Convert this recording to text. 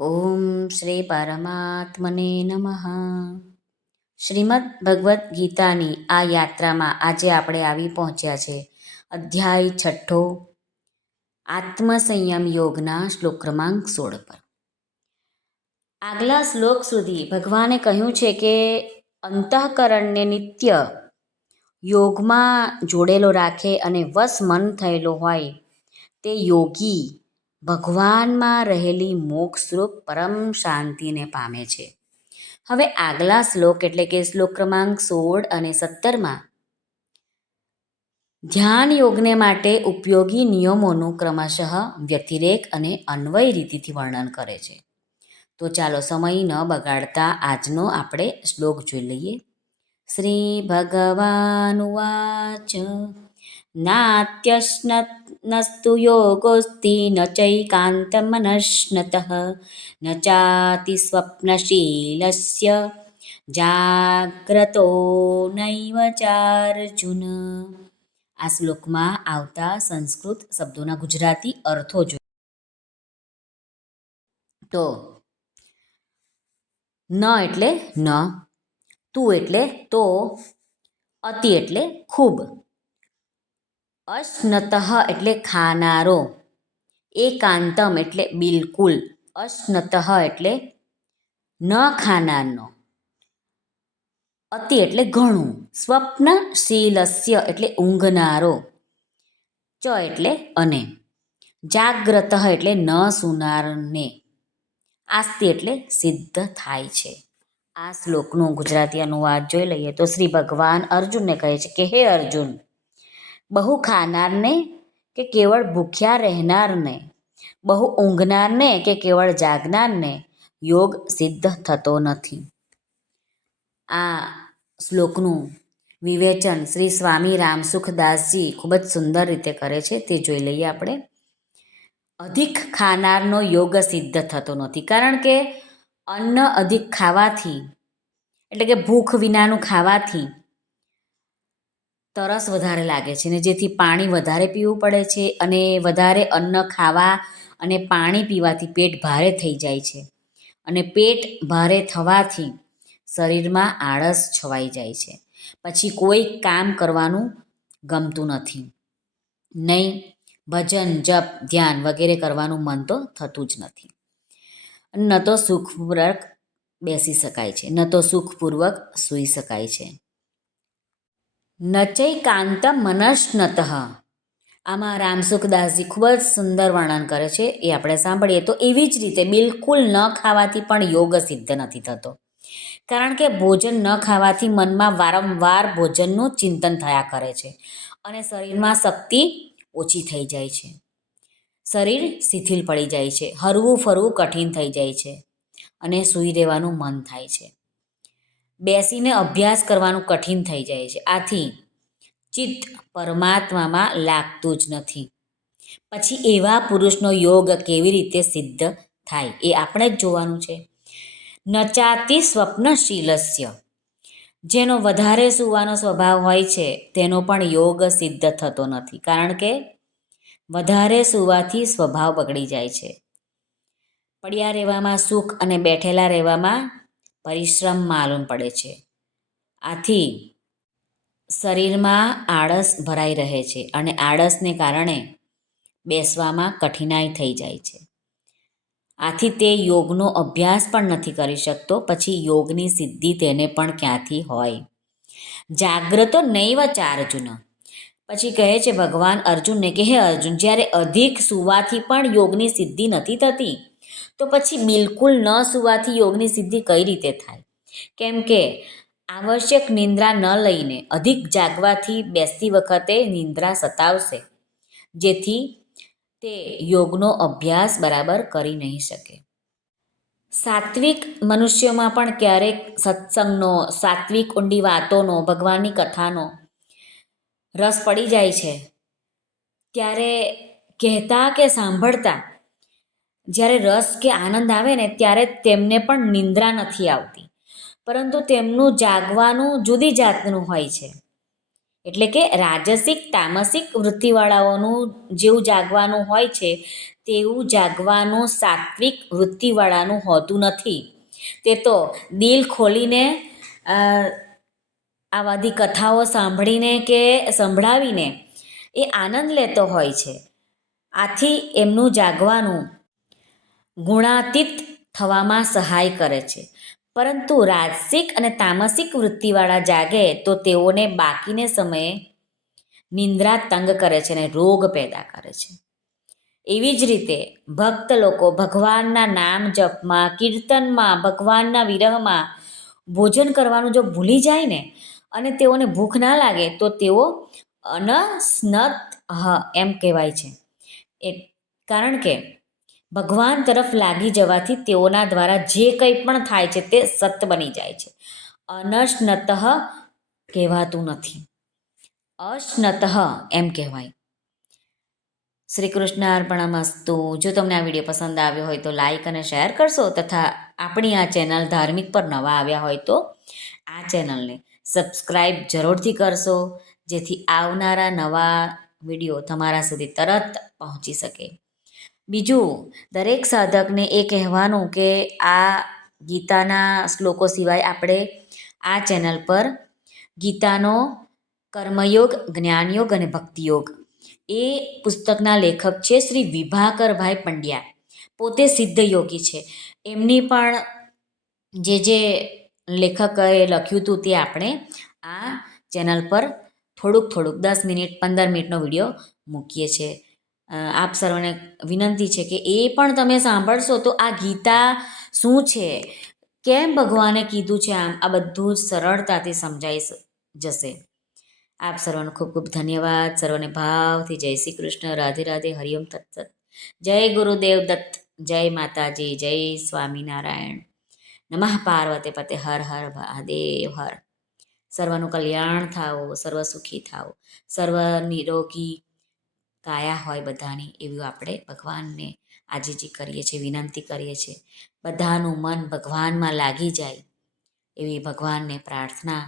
ઓમ શ્રી પરમાત્મને નમઃ શ્રીમદ ભગવદ્ ગીતાની આ યાત્રામાં આજે આપણે આવી પહોંચ્યા છે અધ્યાય છઠ્ઠો, આત્મસંયમ યોગના શ્લોક ક્રમાંક સોળ પર. આગલા શ્લોક સુધી ભગવાને કહ્યું છે કે અંતઃકરણને નિત્ય યોગમાં જોડેલો રાખે અને વશ મન થયેલો હોય તે યોગી ભગવાનમાં રહેલી મોક્ષરૂપ પરમ શાંતિને પામે છે. હવે આગલા શ્લોક એટલે કે શ્લોક ક્રમાંક સોળ અને સત્તરમાં, ધ્યાન યોગને માટે ઉપયોગી નિયમોનું ક્રમશઃ વ્યતિરેક અને અન્વય રીતિથી વર્ણન કરે છે. તો ચાલો સમય ન બગાડતા આજનો આપણે શ્લોક જોઈ લઈએ. શ્રી ભગવાન વાચ નસ્તુ યોગોસ્તી ન ચૈકાંતમનશ્નત ન ચાતિ સ્વપ્નશીલસ્ય જાગ્રતો નૈવ ચાર્જુન આ શ્લોકમાં આવતા સંસ્કૃત શબ્દોના ગુજરાતી અર્થો જો તો ન એટલે ન તું એટલે તો અતિ એટલે ખૂબ અશ્નતઃ એટલે ખાનારો. એકાંતમ એટલે બિલકુલ. અશ્નતઃ એટલે ન ખાનારનો. અતિ એટલે ઘણું. સ્વપ્નશીલસ્ય એટલે ઊંઘનારો. ચ એટલે અને. જાગ્રત એટલે ન સુનારને. આસ્તિ એટલે સિદ્ધ થાય છે. આ શ્લોકનું ગુજરાતી અનુવાદ જોઈ લઈએ તો શ્રી ભગવાન અર્જુનને કહે છે કે, હે અર્જુન બહુ ખાનારને કે કેવળ ભૂખ્યા રહેનારને? બહુ ઊંઘનારને કે કેવળ જાગનારને? યોગ સિદ્ધ થતો નથી. આ શ્લોકનું વિવેચન શ્રી સ્વામી રામસુખદાસજી ખૂબ જ સુંદર રીતે કરે છે, તે જોઈ લઈએ આપણે. અધિક ખાનારનો યોગ સિદ્ધ થતો નથી, કારણ કે અન્ન અધિક ખાવાથી, એટલે કે ભૂખ વિનાનું ખાવાથી તરસ વધારે લાગે છે ને જેથી પાણી વધારે પીવું પડે છે અને વધારે અન્ન ખાવા અને પાણી પીવાથી પેટ ભારે થઈ જાય છે. અને પેટ ભારે થવાથી શરીરમાં આળસ છવાઈ જાય છે. પછી કોઈ કામ કરવાનું ગમતું નથી. નહીં, ભજન, જપ, ધ્યાન વગેરે કરવાનું મન તો થતું જ નથી. ન તો સુખપૂર્વક બેસી શકાય છે, ન તો સુખપૂર્વક સૂઈ શકાય છે. નચૈકાંત મનસ્નત આમાં રામસુખદાસજી ખૂબ જ સુંદર વર્ણન કરે છે એ આપણે સાંભળીએ તો એવી જ રીતે બિલકુલ ન ખાવાથી પણ યોગ સિદ્ધ નથી થતો કારણ કે ભોજન ન ખાવાથી મનમાં વારંવાર ભોજનનું ચિંતન થયા કરે છે અને શરીરમાં શક્તિ ઓછી થઈ જાય છે। શરીર શિથિલ પડી જાય છે, હરવું ફરવું કઠિન થઈ જાય છે અને સૂઈ રહેવાનું મન થાય છે। બેસીને અભ્યાસ કરવાનું કઠિન થઈ જાય છે. આથી ચિત્ત પરમાત્મામાં લાગતું જ નથી. પછી એવા પુરુષનો યોગ કેવી રીતે સિદ્ધ થાય એ આપણે જ જોવાનું છે. નચાતી સ્વપ્નશીલસ્ય. જેનો વધારે સૂવાનો સ્વભાવ હોય છે, તેનો પણ યોગ સિદ્ધ થતો નથી. કારણ કે વધારે સૂવાથી સ્વભાવ બગડી જાય છે. પડ્યા રહેવામાં સુખ અને બેઠેલા રહેવામાં પરિશ્રમ માલુમ પડે છે. આથી શરીરમાં આળસ ભરાઈ રહે છે અને આળસને કારણે બેસવામાં કઠિનાઈ થઈ જાય છે. આથી તે યોગનો અભ્યાસ પણ નથી કરી શકતો, પછી યોગની સિદ્ધિ તેને પણ ક્યાંથી હોય? જાગ્રતો નૈવ અર્જુન પછી કહે છે, ભગવાન અર્જુનને કે, હે અર્જુન, જ્યારે અધિક સુવાથી પણ યોગની સિદ્ધિ નથી થતી તો પછી બિલકુલ ન સુવાથી યોગની સિદ્ધિ કઈ રીતે થાય? કેમ કે આવશ્યક નિંદ્રા ન લઈને અધિક જાગવાથી બેસતી વખતે નિંદ્રા સતાવશે, જેથી તે યોગનો અભ્યાસ બરાબર કરી નહીં શકે. સાત્વિક મનુષ્યોમાં પણ ક્યારેક સત્સંગનો, સાત્વિક ઊંડી વાતોનો, ભગવાનની કથાનો રસ પડી જાય છે. ત્યારે કહેતા કે સાંભળતા જ્યારે રસ કે આનંદ આવે ને ત્યારે તેમને પણ નિંદ્રા નથી આવતી. પરંતુ તેમનું જાગવાનું જુદી જાતનું હોય છે. એટલે કે રાજસિક, તામસિક વૃત્તિવાળાઓનું જેવું જાગવાનું હોય છે, તેવું જાગવાનું સાત્વિક વૃત્તિવાળાનું હોતું નથી. તે તો દિલ ખોલીને આ બધી કથાઓ સાંભળીને કે સંભળાવીને એ આનંદ લેતો હોય છે. આથી એમનું જાગવાનું ગુણાતીત થવામાં સહાય કરે છે. પરંતુ રાજસિક અને તામસિક વૃત્તિવાળા જાગે તો તેઓને બાકીને સમયે નિંદ્રા તંગ કરે છે અને રોગ પેદા કરે છે. એવી જ રીતે ભક્ત લોકો ભગવાનના નામ જપમાં, કીર્તનમાં, ભગવાનના વિરહમાં ભોજન કરવાનું જો ભૂલી જાય ને અને તેઓને ભૂખ ના લાગે તો તેઓ અનસ્નત એમ કહેવાય છે. એ, કારણ કે ભગવાન તરફ લાગી જવાથી તેઓના દ્વારા જે કંઈ પણ થાય છે તે સત બની જાય છે. અનશ્નતઃ કહેવાતું નથી. અશ્નત એમ કહેવાય. શ્રી કૃષ્ણ અર્પણમસ્તુ. જો તમને આ વીડિયો પસંદ આવ્યો હોય તો લાઈક અને શેર કરશો તથા આપણી આ ચેનલ ધાર્મિક પર નવા આવ્યા હોય તો આ ચેનલને સબસ્ક્રાઈબ જરૂરથી કરશો જેથી આવનારા નવા વીડિયો તમારા સુધી તરત પહોંચી શકે. બીજું, દરેક સાધકને એ કહેવાનું કે આ ગીતાના શ્લોકો સિવાય આપણે આ ચેનલ પર ગીતાનો કર્મયોગ, જ્ઞાનયોગ અને ભક્તિયોગ. એ પુસ્તકના લેખક છે શ્રી વિભાકરભાઈ પંડ્યા. પોતે સિદ્ધ યોગી છે. એમની પણ જે જે લેખકે લખ્યું હતું તે આપણે આ ચેનલ પર થોડુંક થોડુંક, દસ મિનિટ, પંદર મિનિટનો વીડિયો મૂકીએ છીએ. આપ સર્વને વિનંતી છે કે એ પણ તમે સાંભળશો તો આ ગીતા શું છે? કેમ ભગવાને કીધું છે આમ? આ બધું જ સરળતાથી સમજાઈ જશે. આપ સર્વનો ખૂબ ખૂબ ધન્યવાદ. સર્વને ભાવથી જય શ્રી કૃષ્ણ. રાધે રાધે. હરિઓમ તત્સત જય ગુરુદેવ દત્ત. જય માતાજી. જય સ્વામિનારાયણ. નમઃ પાર્વતે પતે. હર હર મહાદેવ. હર. સર્વનું કલ્યાણ થાઓ. સર્વ સુખી થાઓ. સર્વ નિરોગી કાયા હોય બધાની એવી આપણે ભગવાનને આજીજી કરીએ છીએ, વિનંતી કરીએ છીએ. બધાનું મન ભગવાનમાં લાગી જાય એવી ભગવાનને પ્રાર્થના